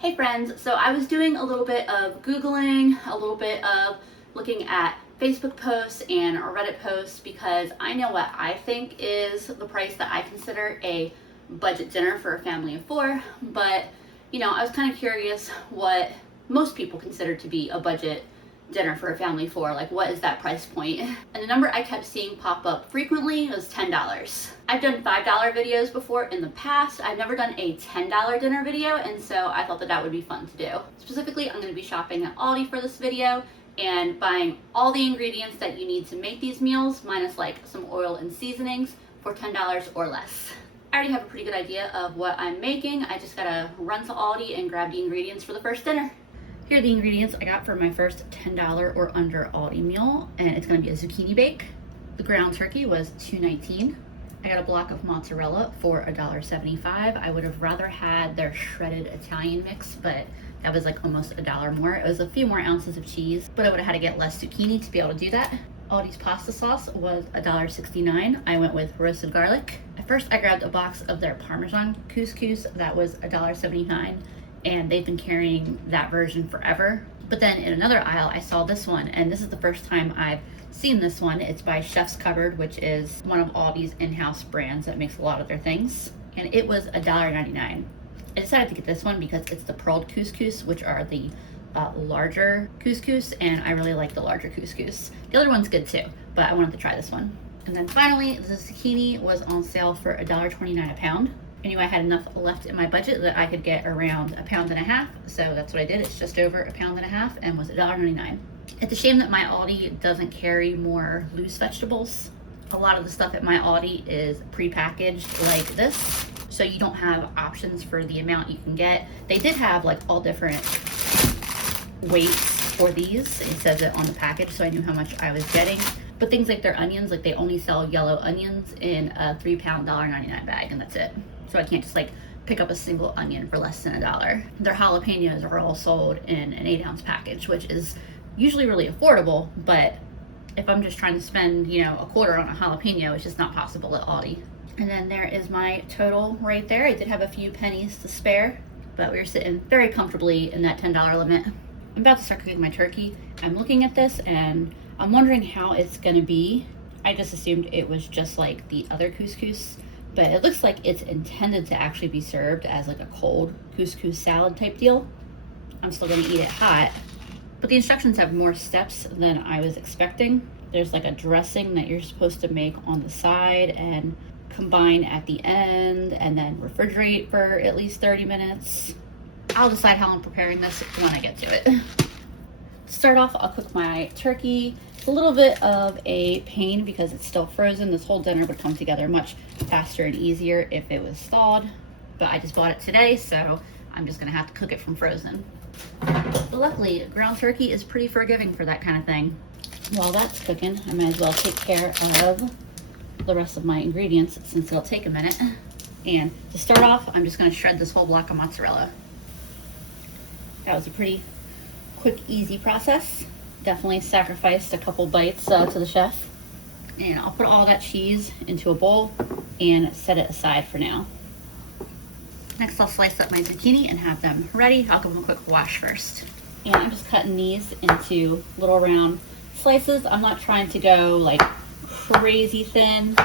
Hey friends, so I was doing a little bit of Googling, a little bit of looking at Facebook posts and Reddit posts because I know what I think is the price that I consider a budget dinner for a family of four, but I was kind of curious what most people consider to be a budget dinner for a family of four. Like, what is that price point? And the number I kept seeing pop up frequently was $10. I've done $5 videos before in the past. I've never done a $10 dinner video, and so I thought that would be fun to do. Specifically, I'm going to be shopping at Aldi for this video and buying all the ingredients that you need to make these meals, minus like some oil and seasonings, for $10 or less. I already have a pretty good idea of what I'm making. I just gotta run to Aldi and grab the ingredients for the first dinner. Here are the ingredients I got for my first $10 or under Aldi meal, and it's gonna be a zucchini bake. The ground turkey was $2.19. I got a block of mozzarella for $1.75. I would have rather had their shredded Italian mix, but that was like almost $1 more. It was a few more ounces of cheese, but I would have had to get less zucchini to be able to do that. Aldi's pasta sauce was $1.69. I went with roasted garlic. At first, I grabbed a box of their Parmesan couscous. That was $1.79. And they've been carrying that version forever. But then in another aisle, I saw this one, and this is the first time I've seen this one. It's by Chef's Cupboard, which is one of Aldi's in-house brands that makes a lot of their things. And it was $1.99. I decided to get this one because it's the pearled couscous, which are the larger couscous, and I really like the larger couscous. The other one's good too, but I wanted to try this one. And then finally, the zucchini was on sale for $1.29 a pound. I knew I had enough left in my budget that I could get around a pound and a half, so that's what I did. It's just over a pound and a half and was $1.99. It's a shame that my Aldi doesn't carry more loose vegetables. A lot of the stuff at my Aldi is prepackaged like this, so you don't have options for the amount you can get. They did have like all different weights for these. It says it on the package, so I knew how much I was getting. But things like their onions, like they only sell yellow onions in a 3-pound $1.99 bag, and that's it. So I can't just like pick up a single onion for less than $1. Their jalapenos are all sold in an 8-ounce package, which is usually really affordable, but if I'm just trying to spend, a quarter on a jalapeno, it's just not possible at Aldi. And then there is my total right there. I did have a few pennies to spare, but we were sitting very comfortably in that $10 limit. I'm about to start cooking my turkey. I'm looking at this and I'm wondering how it's gonna be. I just assumed it was just like the other couscous, but it looks like it's intended to actually be served as like a cold couscous salad type deal. I'm still gonna eat it hot, but the instructions have more steps than I was expecting. There's like a dressing that you're supposed to make on the side and combine at the end and then refrigerate for at least 30 minutes. I'll decide how I'm preparing this when I get to it. To start off, I'll cook my turkey. It's a little bit of a pain because it's still frozen. This whole dinner would come together much faster and easier if it was thawed, but I just bought it today, so I'm just gonna have to cook it from frozen. But luckily, ground turkey is pretty forgiving for that kind of thing. While that's cooking, I might as well take care of the rest of my ingredients since it'll take a minute. And to start off, I'm just gonna shred this whole block of mozzarella. That was a pretty quick, easy process. Definitely sacrificed a couple bites to the chef. And I'll put all that cheese into a bowl and set it aside for now. Next, I'll slice up my zucchini and have them ready. I'll give them a quick wash first. And I'm just cutting these into little round slices. I'm not trying to go like crazy thin,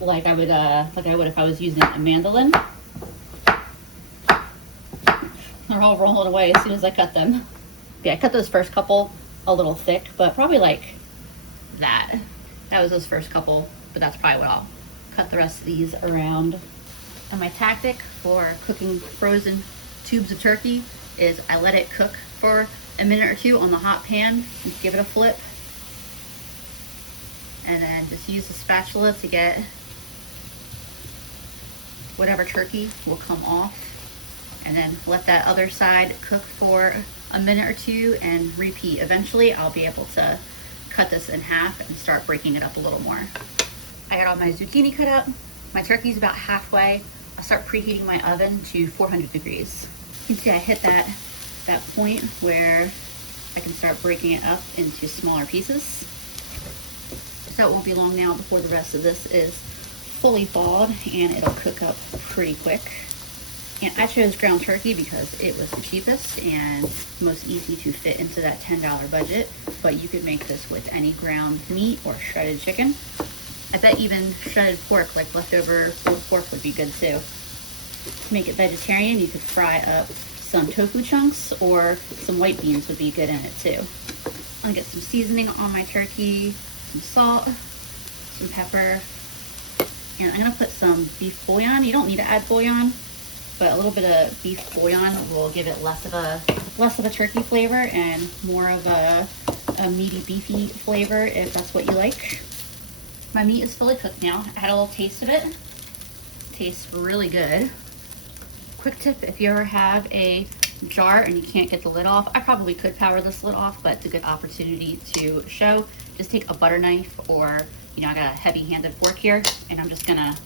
like I would if I was using a mandolin. They're all rolling away as soon as I cut them. Yeah, I cut those first couple a little thick, but probably like that. That was those first couple, but that's probably what I'll cut the rest of these around. And my tactic for cooking frozen tubes of turkey is I let it cook for a minute or two on the hot pan, give it a flip, and then just use the spatula to get whatever turkey will come off, and then let that other side cook for a minute or two and repeat. Eventually I'll be able to cut this in half and start breaking it up a little more. I got all my zucchini cut up. My turkey's about halfway. I'll start preheating my oven to 400 degrees. You can see I hit that point where I can start breaking it up into smaller pieces. So it won't be long now before the rest of this is fully thawed and it'll cook up pretty quick. And I chose ground turkey because it was the cheapest and most easy to fit into that $10 budget. But you could make this with any ground meat or shredded chicken. I bet even shredded pork, like leftover pulled pork, would be good too. To make it vegetarian, you could fry up some tofu chunks, or some white beans would be good in it too. I'm gonna get some seasoning on my turkey, some salt, some pepper, and I'm gonna put some beef bouillon. You don't need to add bouillon, but a little bit of beef bouillon will give it less of a turkey flavor and more of a meaty, beefy flavor if that's what you like. My meat is fully cooked now. I had a little taste of it. Tastes really good. Quick tip, if you ever have a jar and you can't get the lid off, I probably could power this lid off, but it's a good opportunity to show. Just take a butter knife, or, I got a heavy-handed fork here, and I'm just gonna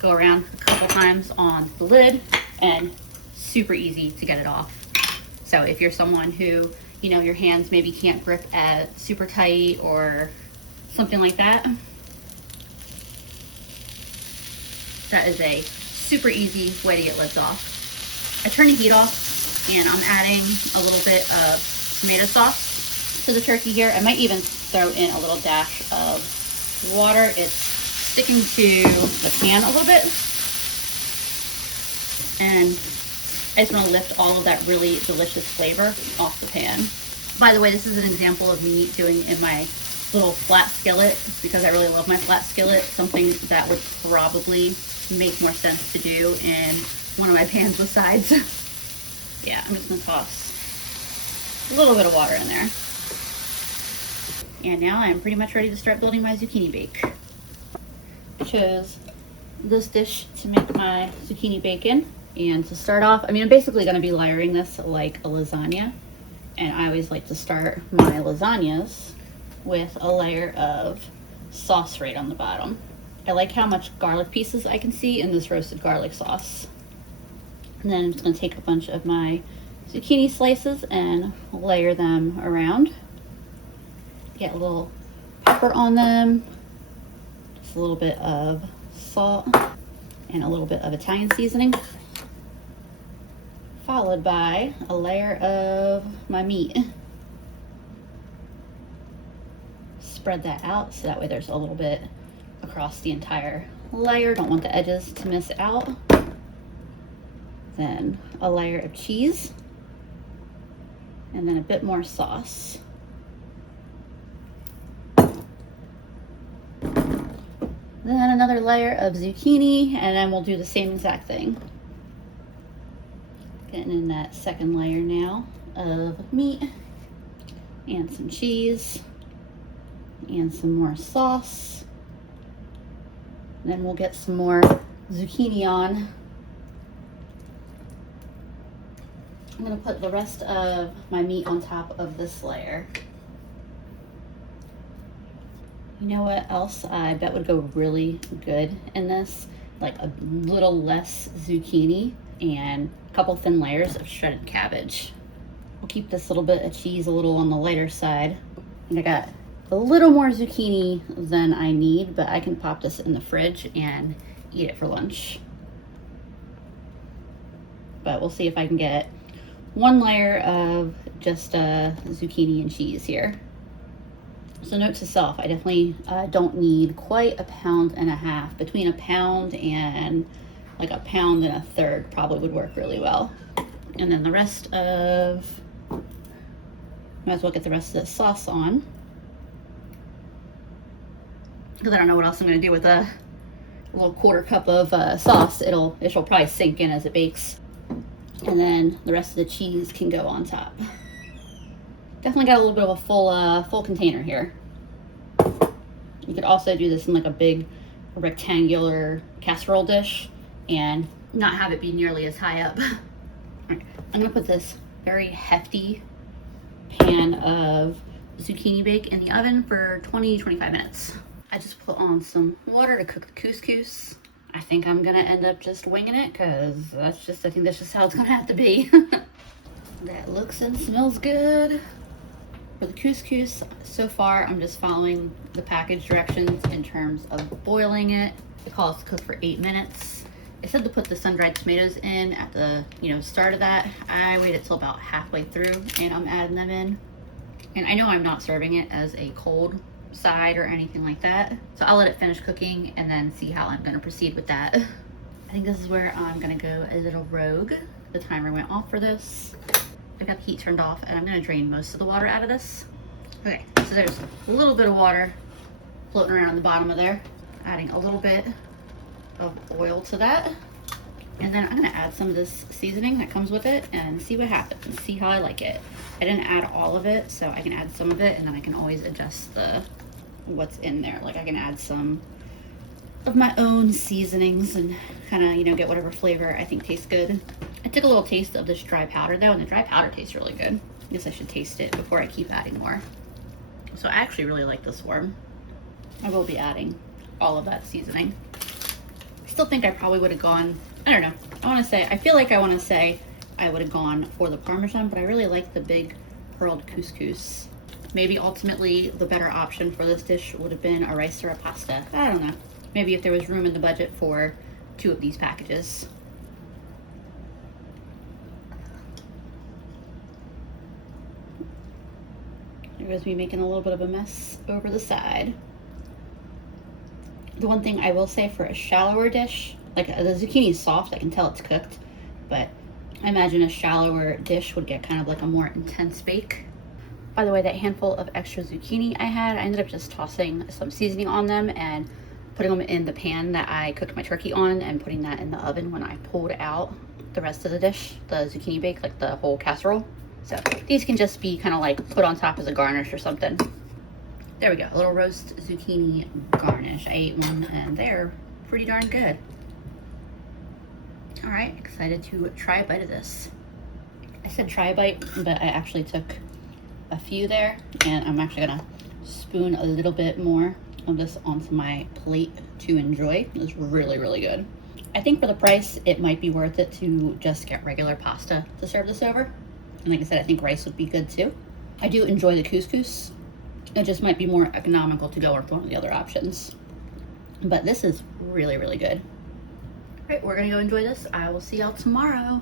go around a couple times on the lid, and super easy to get it off. So if you're someone who, your hands maybe can't grip at super tight or something like that, that is a super easy way to get lids off. I turn the heat off, and I'm adding a little bit of tomato sauce to the turkey here. I might even throw in a little dash of water. It's sticking to the pan a little bit. And I just want to lift all of that really delicious flavor off the pan. By the way, this is an example of me doing in my little flat skillet, because I really love my flat skillet. Something that would probably make more sense to do in one of my pans with sides. Yeah, I'm just gonna toss a little bit of water in there. And now I'm pretty much ready to start building my zucchini bake. I chose this dish to make my zucchini bacon. And to start off, I'm basically gonna be layering this like a lasagna. And I always like to start my lasagnas with a layer of sauce right on the bottom. I like how much garlic pieces I can see in this roasted garlic sauce. And then I'm just gonna take a bunch of my zucchini slices and layer them around. Get a little pepper on them, just a little bit of salt, and a little bit of Italian seasoning. Followed by a layer of my meat. Spread that out so that way there's a little bit across the entire layer. Don't want the edges to miss out. Then a layer of cheese, and then a bit more sauce. Then another layer of zucchini, and then we'll do the same exact thing. Getting in that second layer now of meat, and some cheese, and some more sauce. Then we'll get some more zucchini on. I'm gonna put the rest of my meat on top of this layer. You know what else I bet would go really good in this? Like a little less zucchini and a couple thin layers of shredded cabbage. We'll keep this little bit of cheese a little on the lighter side. And I got a little more zucchini than I need, but I can pop this in the fridge and eat it for lunch. But we'll see if I can get one layer of just zucchini and cheese here. So note to self, I definitely don't need quite 1.5 pounds. Between 1 pound and like 1.33 pounds probably would work really well. And then the rest of, might as well get the rest of the sauce on, because I don't know what else I'm going to do with a little 1/4 cup of sauce. It'll probably sink in as it bakes. And then the rest of the cheese can go on top. Definitely got a little bit of a full container here. You could also do this in like a big rectangular casserole dish and not have it be nearly as high up. I'm gonna put this very hefty pan of zucchini bake in the oven for 20-25 minutes. I just put on some water to cook the couscous. I think I'm gonna end up just winging it, because I think that's just how it's gonna have to be. That looks and smells good. For the couscous, so far I'm just following the package directions in terms of boiling it. It calls to cook for 8 minutes. I said to put the sun-dried tomatoes in at the start of that. I waited till about halfway through and I'm adding them in. And I know I'm not serving it as a cold side or anything like that, so I'll let it finish cooking and then see how I'm going to proceed with that. I think this is where I'm going to go a little rogue. The timer went off for this. I've got the heat turned off and I'm going to drain most of the water out of this. Okay, so there's a little bit of water floating around on the bottom of there. Adding a little bit of oil to that, and then I'm going to add some of this seasoning that comes with it and see what happens, see how I like it. I didn't add all of it, so I can add some of it and then I can always adjust what's in there. Like I can add some of my own seasonings and kind of get whatever flavor I think tastes good. I took a little taste of this dry powder though, and the dry powder tastes really good. I guess I should taste it before I keep adding more. So I actually really like this worm. I will be adding all of that seasoning. I still think I probably would have gone, I don't know, I feel like I want to say I would have gone for the Parmesan, but I really like the big pearled couscous. Maybe ultimately the better option for this dish would have been a rice or a pasta. I don't know. Maybe if there was room in the budget for 2 of these packages. There goes me making a little bit of a mess over the side. The one thing I will say for a shallower dish, like the zucchini is soft, I can tell it's cooked, but I imagine a shallower dish would get kind of like a more intense bake. By the way, that handful of extra zucchini I had, I ended up just tossing some seasoning on them and putting them in the pan that I cooked my turkey on and putting that in the oven when I pulled out the rest of the dish, the zucchini bake, like the whole casserole. So these can just be kind of like put on top as a garnish or something. There we go, a little roast zucchini garnish. I ate one and they're pretty darn good. All right, excited to try a bite of this. I said try a bite, but I actually took a few there, and I'm actually gonna spoon a little bit more of this onto my plate to enjoy. It's really, really good. I think for the price, it might be worth it to just get regular pasta to serve this over. And like I said, I think rice would be good too. I do enjoy the couscous. It just might be more economical to go with one of the other options. But this is really, really good. All right, we're gonna go enjoy this. I will see y'all tomorrow.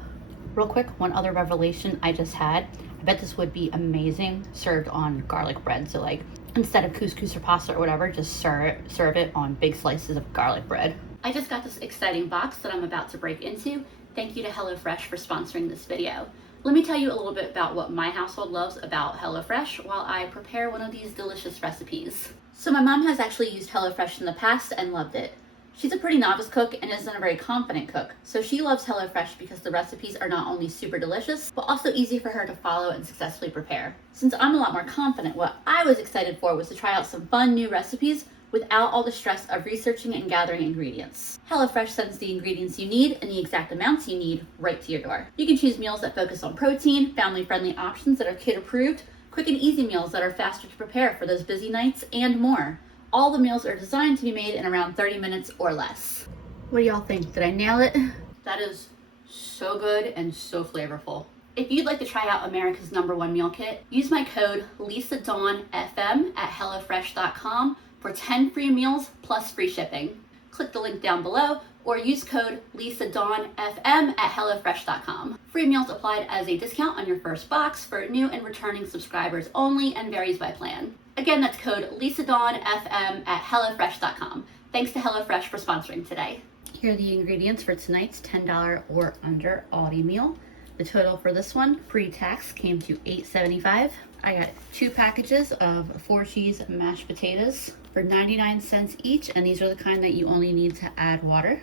Real quick, one other revelation I just had. I bet this would be amazing served on garlic bread. So like instead of couscous or pasta or whatever, just serve it on big slices of garlic bread. I just got this exciting box that I'm about to break into. Thank you to HelloFresh for sponsoring this video. Let me tell you a little bit about what my household loves about HelloFresh while I prepare one of these delicious recipes. So my mom has actually used HelloFresh in the past and loved it. She's a pretty novice cook and isn't a very confident cook, so she loves HelloFresh because the recipes are not only super delicious, but also easy for her to follow and successfully prepare. Since I'm a lot more confident, what I was excited for was to try out some fun new recipes without all the stress of researching and gathering ingredients. HelloFresh sends the ingredients you need and the exact amounts you need right to your door. You can choose meals that focus on protein, family-friendly options that are kid-approved, quick and easy meals that are faster to prepare for those busy nights, and more. All the meals are designed to be made in around 30 minutes or less. What do y'all think? Did I nail it? That is so good and so flavorful. If you'd like to try out America's #1 meal kit, use my code LisaDawnFM at HelloFresh.com for 10 free meals plus free shipping. Click the link down below or use code LisaDawnFM at HelloFresh.com. Free meals applied as a discount on your first box for new and returning subscribers only and varies by plan. Again, that's code LisaDawnFM at HelloFresh.com. Thanks to HelloFresh for sponsoring today. Here are the ingredients for tonight's $10 or under Aldi meal. The total for this one, pre-tax, came to $8.75. I got 2 packages of 4 cheese mashed potatoes for 99 cents each, and these are the kind that you only need to add water.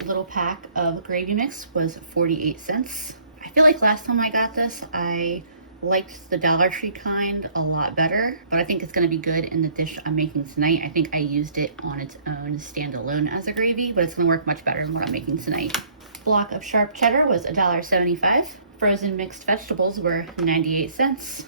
A little pack of gravy mix was 48 cents. I feel like last time I got this, I liked the Dollar Tree kind a lot better, but I think it's gonna be good in the dish I'm making tonight. I think I used it on its own standalone as a gravy, but it's gonna work much better in what I'm making tonight. Block of sharp cheddar was $1.75. Frozen mixed vegetables were 98 cents.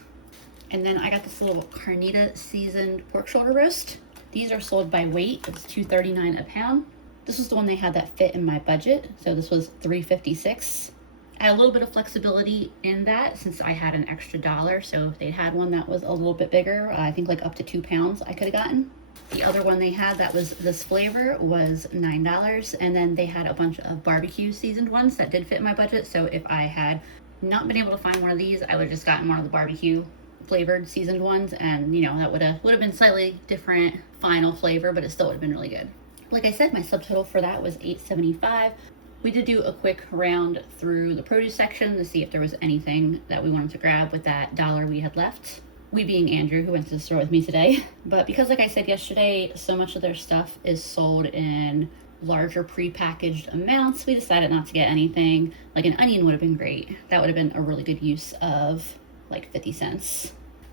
And then I got this little carnita seasoned pork shoulder roast. These are sold by weight. It's $2.39 a pound. This was the one they had that fit in my budget. So this was $3.56. I had a little bit of flexibility in that since I had an extra $1. So if they had one that was a little bit bigger, I think like up to 2 pounds I could have gotten. The other one they had that was this flavor was $9, and then they had a bunch of barbecue seasoned ones that did fit my budget. So if I had not been able to find one of these, I would have just gotten one of the barbecue flavored seasoned ones, and you know, that would have been slightly different final flavor, but it still would have been really good. Like I said, my subtotal for that was $8.75. We did do a quick round through the produce section to see if there was anything that we wanted to grab with that dollar we had left. We being Andrew, who went to the store with me today. But because, like I said yesterday, so much of their stuff is sold in larger pre-packaged amounts, we decided not to get anything. Like an onion would have been great. That would have been a really good use of like 50 cents.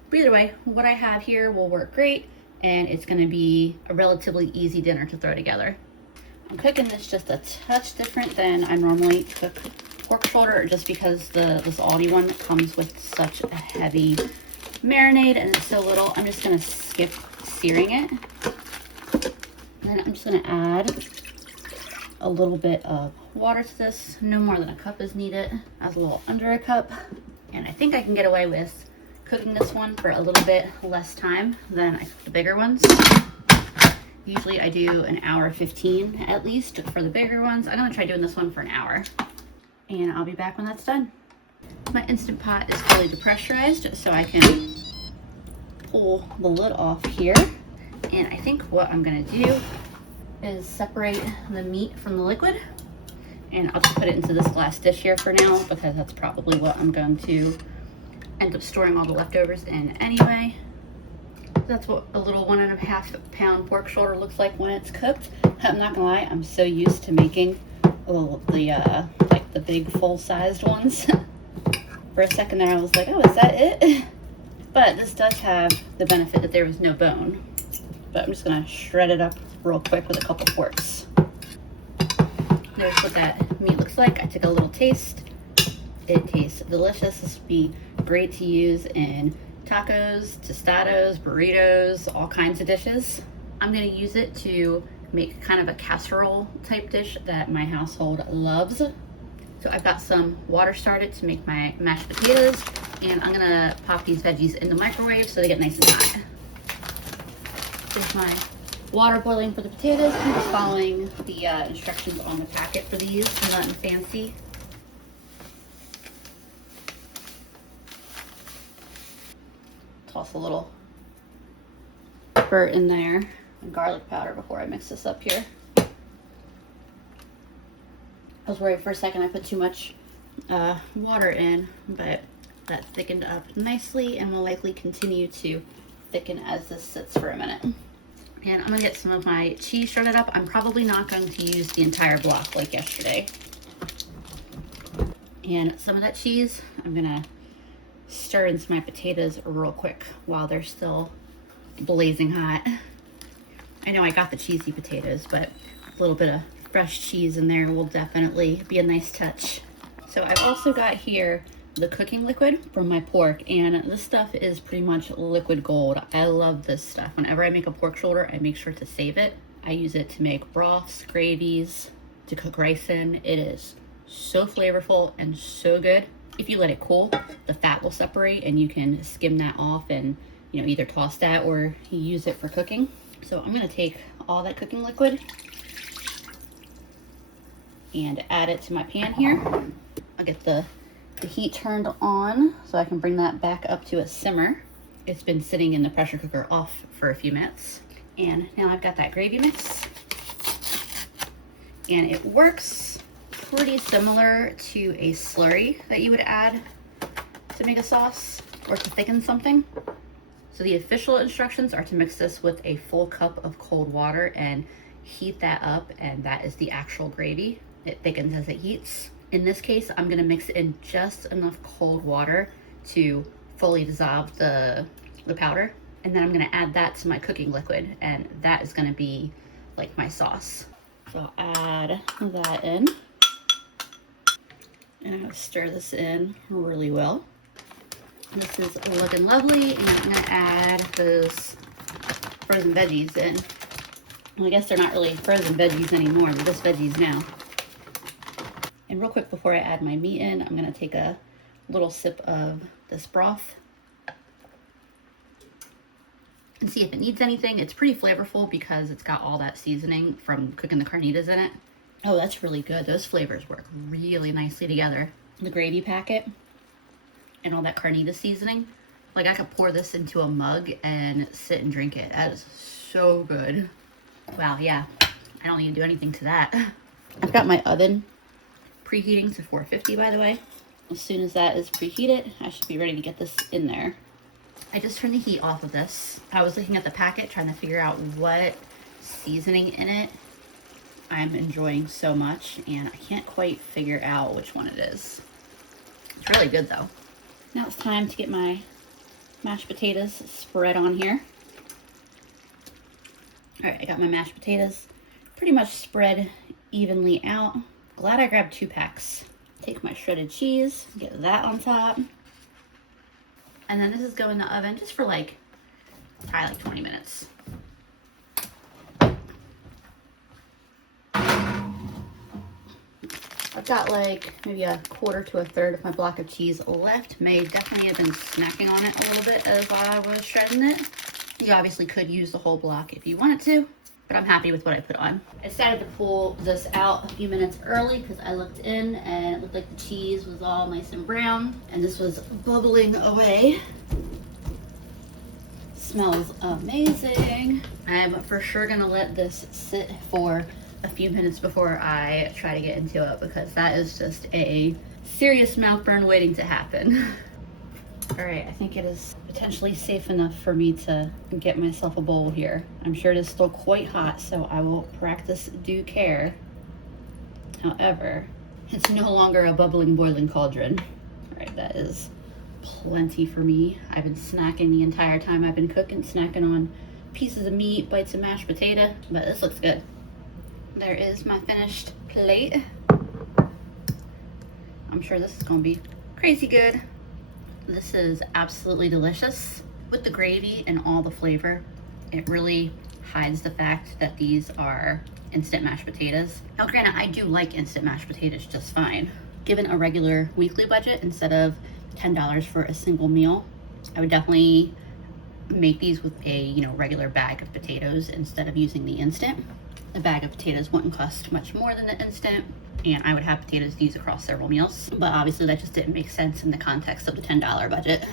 But either way, what I have here will work great, and it's gonna be a relatively easy dinner to throw together. I'm cooking this just a touch different than I normally cook pork shoulder, just because this Aldi one comes with such a heavy marinade and it's so little. I'm just gonna skip searing it. And then I'm just gonna add a little bit of water to this. No more than a cup is needed. That's a little under a cup. And I think I can get away with cooking this one for a little bit less time than I cook the bigger ones. Usually I do an hour 15 at least for the bigger ones. I'm gonna try doing this one for an hour, and I'll be back when that's done. My Instant Pot is fully depressurized, so I can pull the lid off here. And I think what I'm gonna do is separate the meat from the liquid, and I'll just put it into this glass dish here for now, because that's probably what I'm going to end up storing all the leftovers in anyway. That's what a little 1.5 pound pork shoulder looks like when it's cooked. I'm not gonna lie, I'm so used to making like the big full-sized ones. For a second there I was like, oh, is that it? But this does have the benefit that there was no bone. But I'm just gonna shred it up real quick with a couple forks. There's what that meat looks like. I took a little taste. It tastes delicious. This would be great to use in tacos, tostados, burritos, all kinds of dishes. I'm gonna use it to make kind of a casserole type dish that my household loves. So I've got some water started to make my mashed potatoes, and I'm gonna pop these veggies in the microwave so they get nice and hot. There's my water boiling for the potatoes. I'm just following the instructions on the packet for these, nothing fancy. Toss a little pepper in there and garlic powder before I mix this up here. I was worried for a second I put too much water in, but that thickened up nicely and will likely continue to thicken as this sits for a minute. And I'm gonna get some of my cheese shredded up. I'm probably not going to use the entire block like yesterday. And some of that cheese, I'm gonna stir into my potatoes real quick while they're still blazing hot. I know I got the cheesy potatoes, but a little bit of fresh cheese in there will definitely be a nice touch. So I've also got here the cooking liquid from my pork, and this stuff is pretty much liquid gold. I love this stuff. Whenever I make a pork shoulder, I make sure to save it. I use it to make broths, gravies, to cook rice in. It is so flavorful and so good. If you let it cool, the fat will separate and you can skim that off and, you know, either toss that or use it for cooking. So I'm gonna take all that cooking liquid and add it to my pan here. I'll get the heat turned on so I can bring that back up to a simmer. It's been sitting in the pressure cooker off for a few minutes. And now I've got that gravy mix. And it works pretty similar to a slurry that you would add to make a sauce or to thicken something. So the official instructions are to mix this with a full cup of cold water and heat that up, and that is the actual gravy. It thickens as it heats. In this case, I'm gonna mix in just enough cold water to fully dissolve the powder. And then I'm gonna add that to my cooking liquid, and that is gonna be like my sauce. So I'll add that in. And I'm gonna stir this in really well. This is looking lovely, and I'm gonna add those frozen veggies in. Well, I guess they're not really frozen veggies anymore, they're just veggies now. And real quick before I add my meat in, I'm gonna take a little sip of this broth. and see if it needs anything. It's pretty flavorful because it's got all that seasoning from cooking the carnitas in it. Oh, that's really good. Those flavors work really nicely together. The gravy packet and all that carnita seasoning. Like, I could pour this into a mug and sit and drink it. That is so good. Wow, yeah. I don't need to do anything to that. I've got my oven preheating to 450, by the way. As soon as that is preheated, I should be ready to get this in there. I just turned the heat off of this. I was looking at the packet trying to figure out what seasoning in it I'm enjoying so much, and I can't quite figure out which one it is. It's really good though. Now it's time to get my mashed potatoes spread on here. All right, I got my mashed potatoes pretty much spread evenly out. Glad I grabbed 2 packs. Take my shredded cheese, get that on top. And then this is going in the oven just for probably like 20 minutes. I've got like maybe a quarter to a third of my block of cheese left. May definitely have been snacking on it a little bit as I was shredding it. You obviously could use the whole block if you wanted to, but I'm happy with what I put on. I decided to pull this out a few minutes early because I looked in and it looked like the cheese was all nice and brown and this was bubbling away. Smells amazing. I'm for sure gonna let this sit for a few minutes before I try to get into it because that is just a serious mouth burn waiting to happen. All right, I think it is potentially safe enough for me to get myself a bowl here. I'm sure it is still quite hot, so I will practice due care. However, it's no longer a bubbling, boiling cauldron. All right, that is plenty for me. I've been snacking the entire time I've been cooking, snacking on pieces of meat, bites of mashed potato, but this looks good. There is my finished plate. I'm sure this is gonna be crazy good. This is absolutely delicious. With the gravy and all the flavor, it really hides the fact that these are instant mashed potatoes. Now granted, I do like instant mashed potatoes just fine. Given a regular weekly budget, instead of $10 for a single meal, I would definitely make these with a regular bag of potatoes instead of using the instant. The bag of potatoes wouldn't cost much more than the instant, and I would have potatoes to use across several meals. But obviously that just didn't make sense in the context of the $10 budget.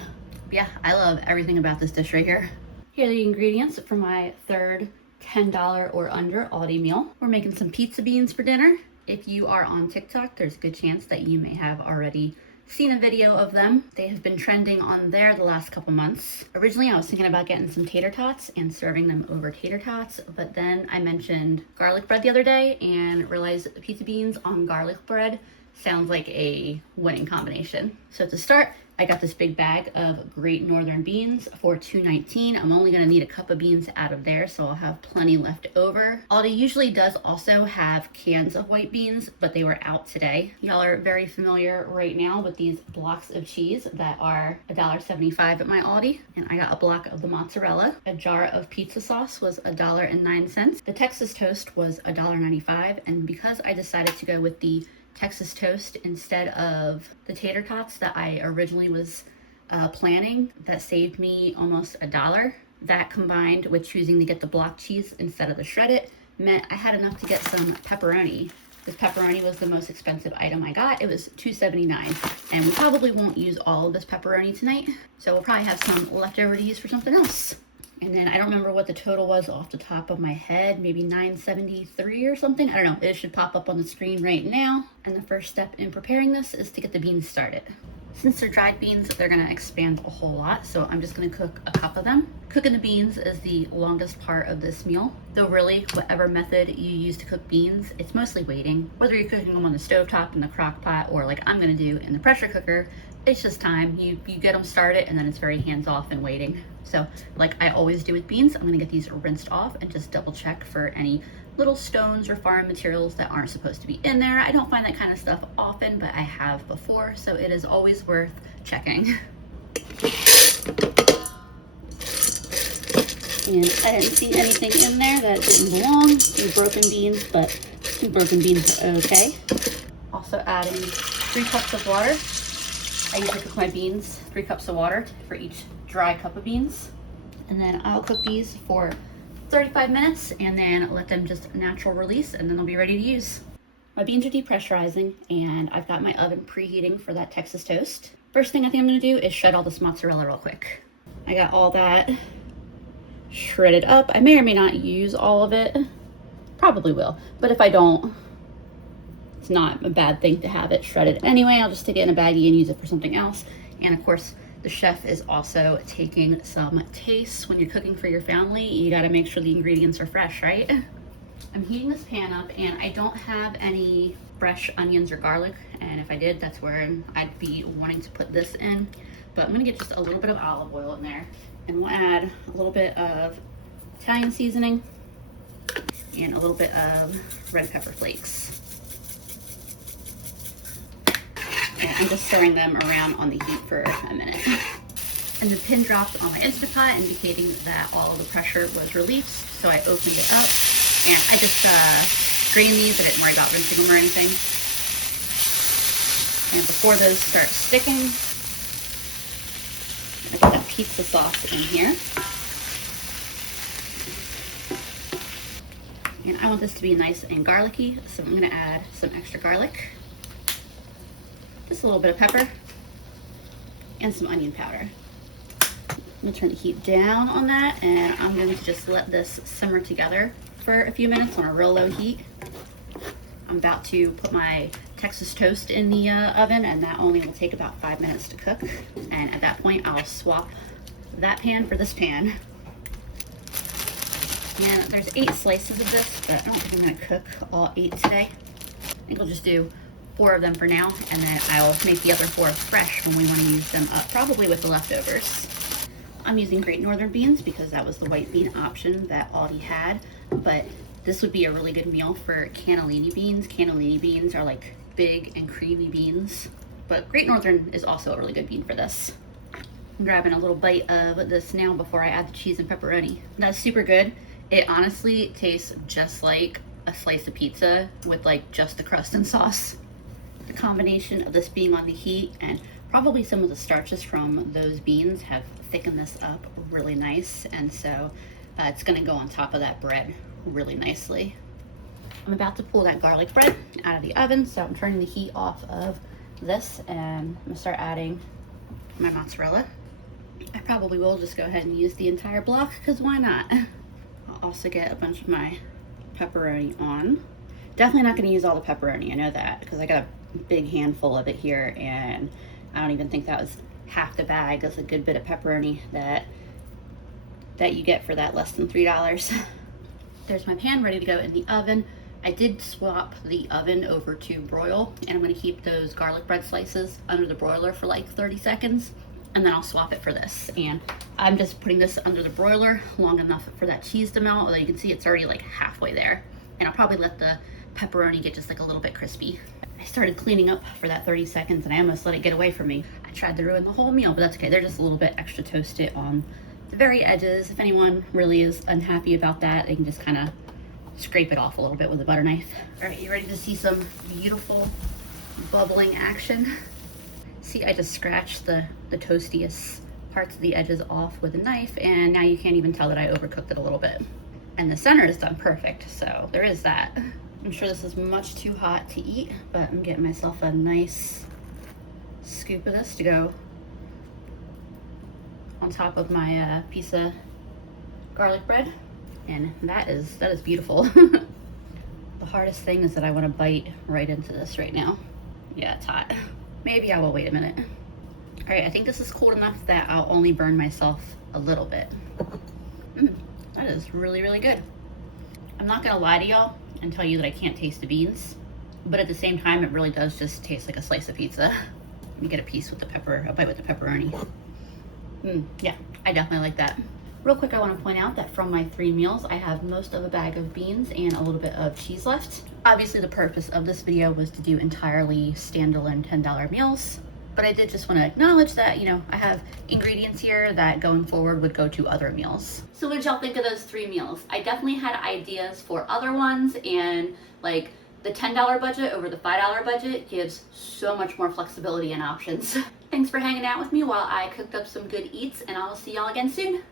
Yeah, I love everything about this dish right here. Here are the ingredients for my third $10 or under Aldi meal. We're making some pizza beans for dinner. If you are on TikTok, there's a good chance that you may have already seen a video of them. They have been trending on there the last couple months. Originally, I was thinking about getting some tater tots and serving them over tater tots, but then I mentioned garlic bread the other day and realized that the pizza beans on garlic bread sounds like a winning combination. So to start, I got this big bag of Great Northern beans for $2.19. I'm only gonna need a cup of beans out of there, so I'll have plenty left over. Aldi usually does also have cans of white beans, but they were out today. Y'all are very familiar right now with these blocks of cheese that are $1.75 at my Aldi. And I got a block of the mozzarella. A jar of pizza sauce was $1.09. The Texas toast was $1.95. And because I decided to go with the Texas toast instead of the tater tots that I originally was planning, that saved me almost $1. That combined with choosing to get the block cheese instead of the shredded meant I had enough to get some pepperoni. This pepperoni was the most expensive item I got. It was $2.79, and we probably won't use all of this pepperoni tonight, so we'll probably have some leftover to use for something else. And then I don't remember what the total was off the top of my head, maybe $9.73 or something. I don't know, it should pop up on the screen right now. And the first step in preparing this is to get the beans started. Since they're dried beans, they're gonna expand a whole lot, so I'm just gonna cook a cup of them. Cooking the beans is the longest part of this meal. Though really, whatever method you use to cook beans, it's mostly waiting. Whether you're cooking them on the stovetop in the crock pot or like I'm gonna do in the pressure cooker, it's just time. You get them started and then it's very hands-off and waiting. So like I always do with beans, I'm gonna get these rinsed off and just double check for any little stones or foreign materials that aren't supposed to be in there. I don't find that kind of stuff often, but I have before, so it is always worth checking. And I didn't see anything in there that didn't belong. Some broken beans, but 2 broken beans are okay. Also adding 3 cups of water. I usually cook my beans 3 cups of water for each dry cup of beans. And then I'll cook these for 35 minutes and then let them just natural release, and then they'll be ready to use. My beans are depressurizing and I've got my oven preheating for that Texas toast. First thing I think I'm gonna do is shred all this mozzarella real quick. I got all that shredded up. I may or may not use all of it. Probably will, but if I don't, it's not a bad thing to have it shredded anyway. I'll just stick it in a baggie and use it for something else. And of course, the chef is also taking some tastes. When you're cooking for your family, you gotta make sure the ingredients are fresh, right? I'm heating this pan up and I don't have any fresh onions or garlic. And if I did, that's where I'd be wanting to put this in. But I'm gonna get just a little bit of olive oil in there. And we'll add a little bit of Italian seasoning and a little bit of red pepper flakes. And I'm just stirring them around on the heat for a minute. And the pin dropped on my Instant Pot, indicating that all of the pressure was released. So I opened it up and I just drained these. I didn't worry about rinsing them or anything. And before those start sticking, I got that pizza sauce in here. And I want this to be nice and garlicky, so I'm gonna add some extra garlic. Just a little bit of pepper and some onion powder. I'm gonna turn the heat down on that and I'm going to just let this simmer together for a few minutes on a real low heat. I'm about to put my Texas toast in the oven, and that only will take about 5 minutes to cook. And at that point, I'll swap that pan for this pan. And there's 8 slices of this, but I don't think I'm gonna cook all 8 today. I think I'll just do 4 of them for now, and then I'll make the other 4 fresh when we want to use them up, probably with the leftovers. I'm using Great Northern beans because that was the white bean option that Aldi had, but this would be a really good meal for cannellini beans. Cannellini beans are like big and creamy beans, but Great Northern is also a really good bean for this. I'm grabbing a little bite of this now before I add the cheese and pepperoni. That's super good. It honestly tastes just like a slice of pizza with like just the crust and sauce. The combination of this being on the heat and probably some of the starches from those beans have thickened this up really nice, and so it's gonna go on top of that bread really nicely. I'm about to pull that garlic bread out of the oven, so I'm turning the heat off of this and I'm gonna start adding my mozzarella. I probably will just go ahead and use the entire block because why not? I'll also get a bunch of my pepperoni on. Definitely not going to use all the pepperoni, I know that, because I got a big handful of it here and I don't even think that was half the bag. That's a good bit of pepperoni that you get for that less than $3. There's my pan ready to go in the oven. I did swap the oven over to broil, and I'm going to keep those garlic bread slices under the broiler for like 30 seconds. And then I'll swap it for this. And I'm just putting this under the broiler long enough for that cheese to melt, although you can see it's already like halfway there. And I'll probably let the pepperoni get just like a little bit crispy. I started cleaning up for that 30 seconds and I almost let it get away from me. I tried to ruin the whole meal, but that's okay. They're just a little bit extra toasted on the very edges. If anyone really is unhappy about that, they can just kind of scrape it off a little bit with a butter knife. All right, you ready to see some beautiful bubbling action? See, I just scratched the toastiest parts of the edges off with a knife, and now you can't even tell that I overcooked it a little bit. And the center is done perfect, so there is that. I'm sure this is much too hot to eat, but I'm getting myself a nice scoop of this to go on top of my piece of garlic bread. And that is beautiful. The hardest thing is that I want to bite right into this right now. Yeah, it's hot. Maybe I will wait a minute. All right, I think this is cold enough that I'll only burn myself a little bit. That is really, really good. I'm not gonna lie to y'all and tell you that I can't taste the beans, but at the same time, it really does just taste like a slice of pizza. Let me get a piece with the pepper, a bite with the pepperoni. Yeah, I definitely like that. Real quick, I want to point out that from my 3 meals, I have most of a bag of beans and a little bit of cheese left. Obviously, the purpose of this video was to do entirely standalone $10 meals, but I did just want to acknowledge that, you know, I have ingredients here that going forward would go to other meals. So what did y'all think of those 3 meals? I definitely had ideas for other ones, and like the $10 budget over the $5 budget gives so much more flexibility and options. Thanks for hanging out with me while I cooked up some good eats, and I'll see y'all again soon.